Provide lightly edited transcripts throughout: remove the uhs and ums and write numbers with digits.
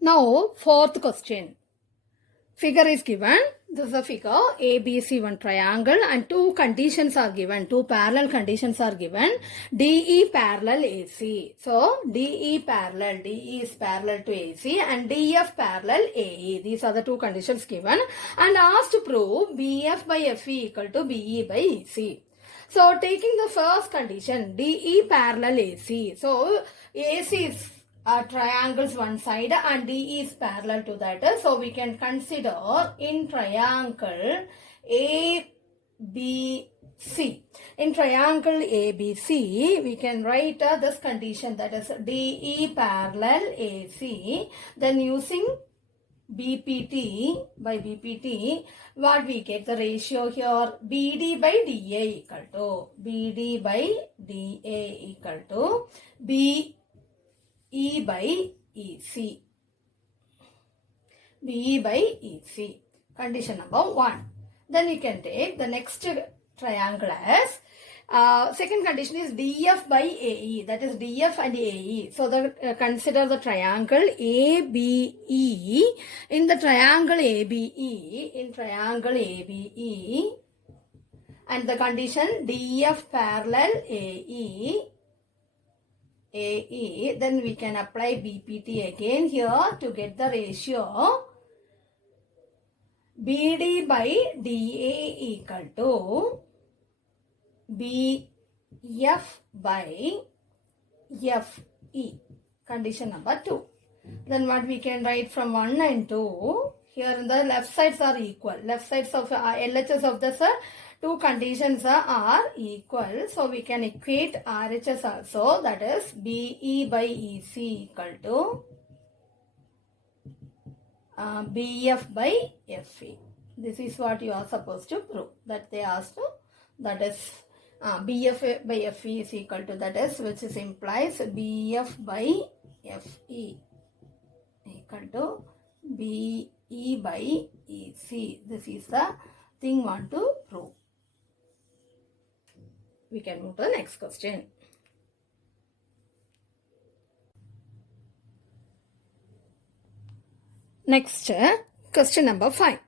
Now, fourth question. Figure is given. This is a figure ABC, one triangle, and two conditions are given. Two parallel conditions are given. DE parallel AC. So DE parallel, DE is parallel to AC, and DF parallel AE. These are the two conditions given, and asked to prove BF by FE equal to BE by EC. So taking the first condition, DE parallel AC. So AC is triangles one side and D is parallel to that. So we can consider in triangle ABC. In triangle ABC, we can write this condition, that is DE parallel AC. Then using BPT, by BPT, what we get the ratio here, BD by DA equal to, BD by DA equal to BE by EC. BE by EC. Condition number 1. Then you can take the next triangle as second condition is DF by AE, that is DF and AE. So consider the triangle ABE. In the triangle ABE, and the condition DF parallel AE, then we can apply BPT again here to get the ratio BD by DA equal to BF by FE. Condition number 2. Then what we can write from 1 and 2, here in the left sides are equal. Left sides of LHS of the two conditions are equal. So we can equate RHS also, that is BE by EC equal to BF by FE. This is what you are supposed to prove, that they asked to, that is BF by FE is equal to, that is, which is implies BF by FE equal to BE by EC. This is the thing want to prove. We can move to the next question. Next, question number 5.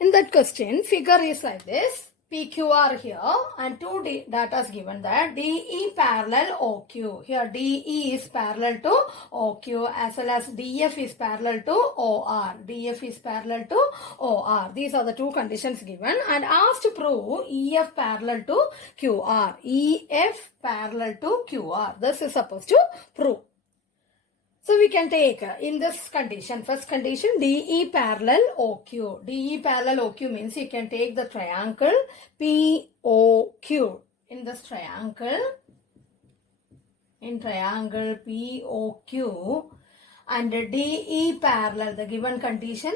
In that question, figure is like this. PQR here and two data is given, that DE parallel OQ. Here DE is parallel to OQ as well as DF is parallel to OR. DF is parallel to OR. These are the two conditions given, and asked to prove EF parallel to QR. EF parallel to QR. This is supposed to prove. So we can take in this condition, first condition, DE parallel OQ. DE parallel OQ means you can take the triangle POQ. In this triangle, POQ, and DE parallel, the given condition,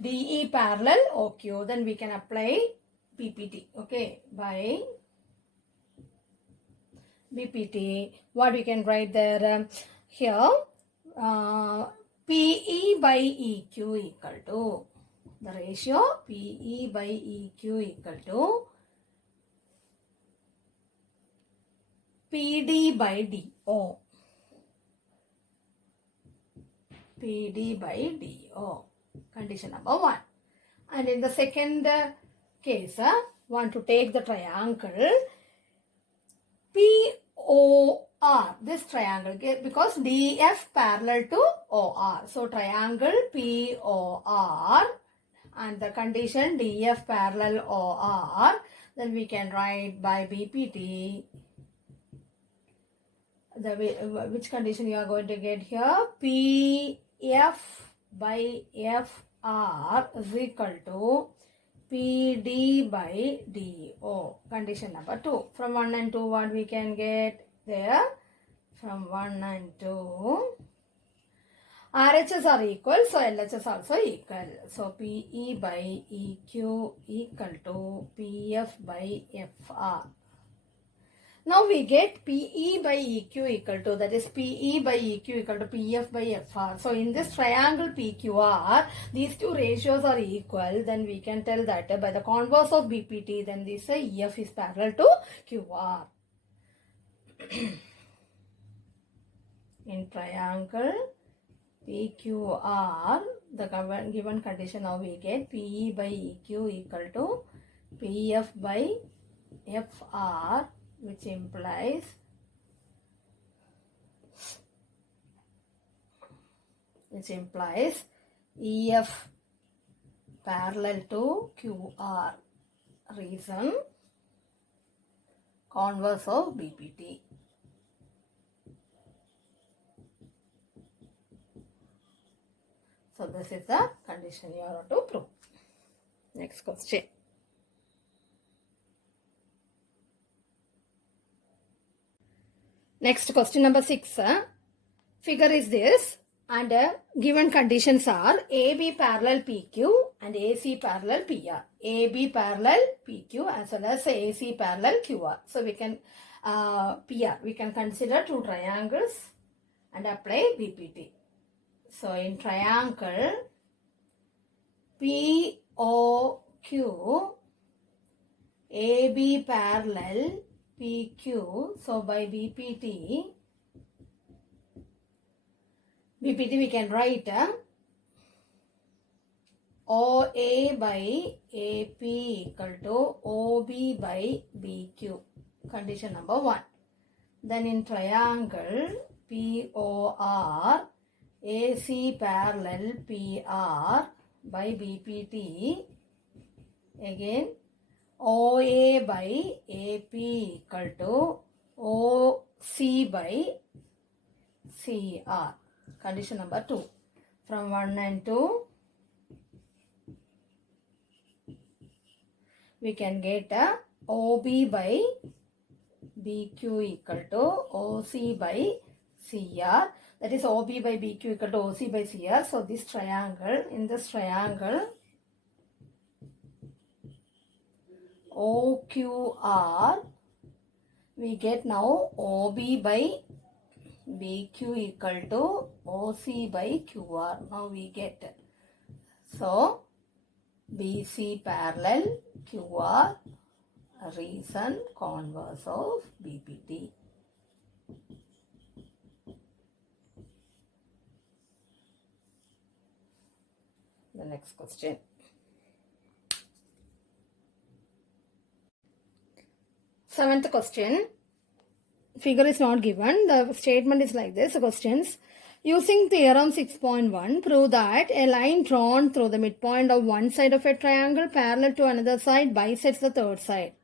DE parallel OQ. Then we can apply PPT, okay, by BPT. What we can write there? Here, PE by EQ equal to, the ratio PE by EQ equal to PD by DO. PD by DO. Condition number 1. And in the second case, want to take the triangle POR, this triangle, because DF parallel to OR. So triangle POR and the condition DF parallel OR. Then we can write by BPT the which condition you are going to get here. PF by FR is equal to PD by DO. Condition number 2. From 1 and 2, what we can get there? From 1 and 2, RHS are equal, so LHS also equal. So PE by EQ equal to PF by FR. Now we get PE by EQ equal to, that is PE by EQ equal to PF by FR. So in this triangle PQR, these two ratios are equal. Then we can tell that by the converse of BPT, then this EF is parallel to QR. In triangle PQR, the given condition now we get PE by EQ equal to PF by FR, which implies EF parallel to QR. Reason, converse of BPT. So this is the condition you have to prove. Next question. Next question number 6. Figure is this, and given conditions are AB parallel PQ and AC parallel PR. AB parallel PQ as well as AC parallel QR. So we can PR. We can consider two triangles and apply BPT. So in triangle POQ, AB parallel PQ, so by BPT we can write OA by AP equal to OB by BQ. Condition number 1. Then in triangle POR, AC parallel PR by BPT, again OA by AP equal to OC by CR. Condition number 2. From 1 and 2, we can get OB by BQ equal to OC by CR. That is OB by BQ equal to OC by CR. So this triangle, in this triangle OQR, we get now OB by BQ equal to OC by QR. Now we get, so BC parallel QR, reason, converse of BPT. The next question. Seventh question. Figure is not given. The statement is like this. Questions. Using theorem 6.1, prove that a line drawn through the midpoint of one side of a triangle parallel to another side bisects the third side.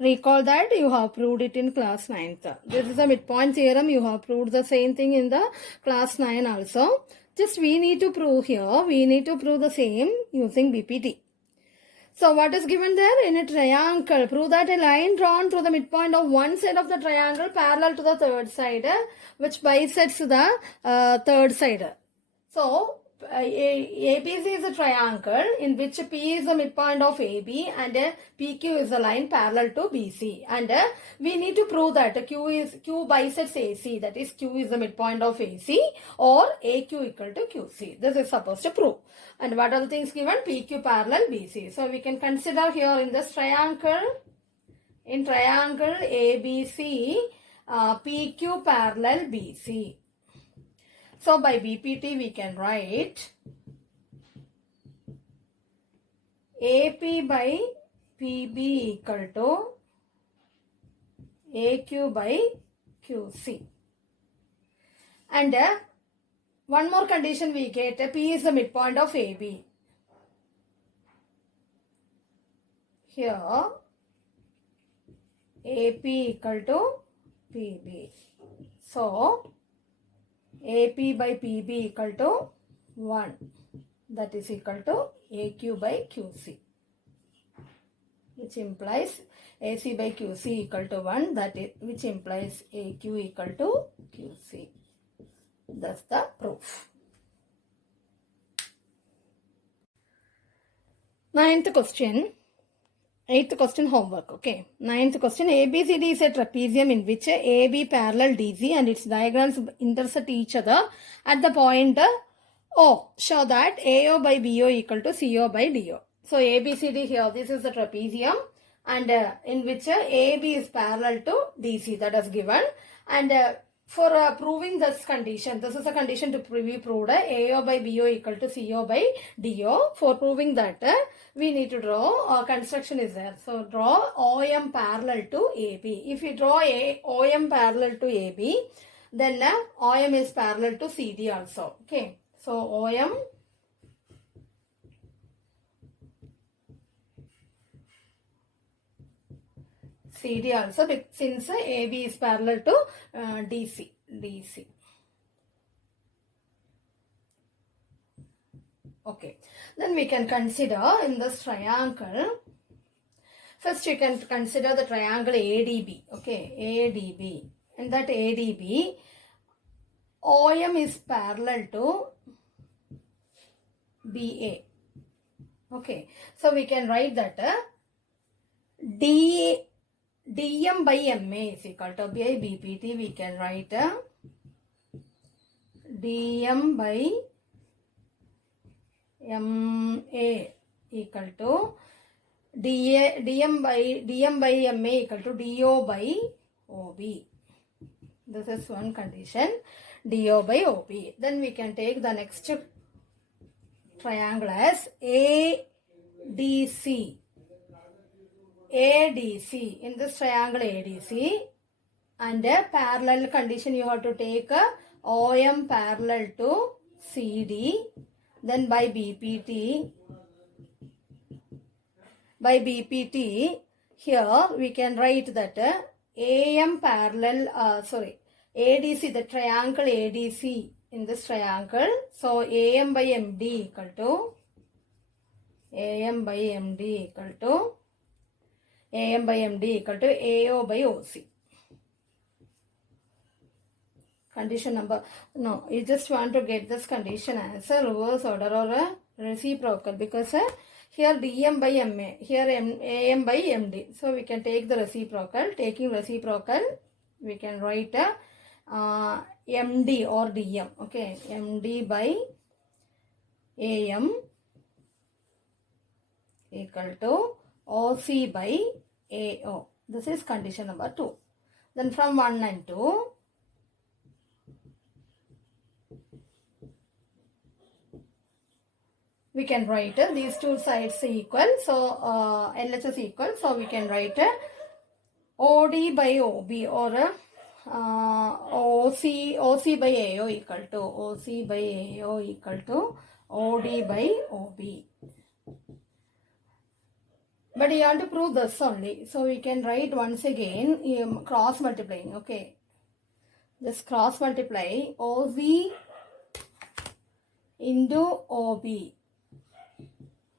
Recall that you have proved it in class 9th. This is a midpoint theorem. You have proved the same thing in the class 9 also. Just we need to prove here. We need to prove the same using BPT. So what is given there? In a triangle, prove that a line drawn through the midpoint of one side of the triangle parallel to the third side, which bisects the third side. So ABC is a triangle in which P is the midpoint of AB and PQ is a line parallel to BC. And we need to prove that Q bisects AC, that is Q is the midpoint of AC, or AQ equal to QC. This is supposed to prove. And what are the things given? PQ parallel BC. So we can consider here in this triangle, in triangle ABC, PQ parallel BC. So by BPT we can write AP by PB equal to AQ by QC. And one more condition we get, P is the midpoint of AB. Here AP equal to PB. So AP by PB equal to 1. That is equal to AQ by QC. Which implies AC by QC equal to 1. That is, which implies AQ equal to QC. That's the proof. 9th question. 8th question homework. Okay. 9th question. ABCD is a trapezium in which AB parallel DC and its diagrams intersect each other at the point O. Show that AO by BO equal to CO by DO. So ABCD here, this is the trapezium, and in which AB is parallel to DC, that is given, and For proving this condition, this is a condition to be proved, AO by BO equal to CO by DO. For proving that, we need to draw, construction is there. So draw OM parallel to AB. If you draw OM parallel to AB, then OM is parallel to CD also. Okay. So OM CD also, since AB is parallel to DC. Okay, then we can consider in this triangle, first you can consider the triangle ADB. Okay, ADB. In that ADB, OM is parallel to BA. Okay, so we can write that DM by MA is equal to by BPT. We can write DM by MA equal to DM by MA equal to DO by OB. This is one condition, DO by OB. Then we can take the next triangle as ADC. ADC. In this triangle ADC, and a parallel condition you have to take OM parallel to CD, then by BPT. By BPT, here we can write that AM parallel, ADC, the triangle ADC in this triangle. So AM by MD equal to AO by OC. Condition number, no, you just want to get this condition as a reverse order or a reciprocal, because here DM by MA, here AM by MD. So we can take the reciprocal. Taking reciprocal, we can write MD or DM. Okay, MD by AM equal to OC by AO. This is condition number 2. Then from 1 and 2, we can write these two sides equal. So LHS equal. So we can write OD by OB or OC by AO equal to OD by OB. But you have to prove this only. So we can write once again cross multiplying. Okay, just cross multiply OC into OB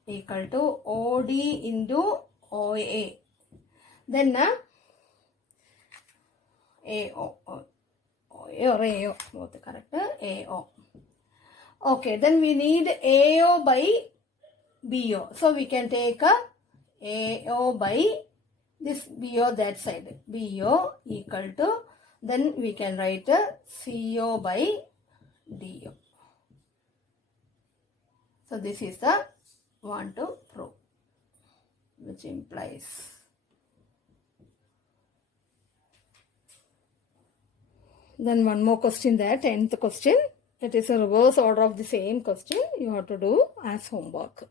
equal to OD into OA. Then AO or AO, both correct, AO. Okay, then we need AO by BO. So we can take AO by this BO that side. BO equal to, then we can write CO by DO. So this is the one to prove, which implies then one more question there, 10th question. It is a reverse order of the same question you have to do as homework.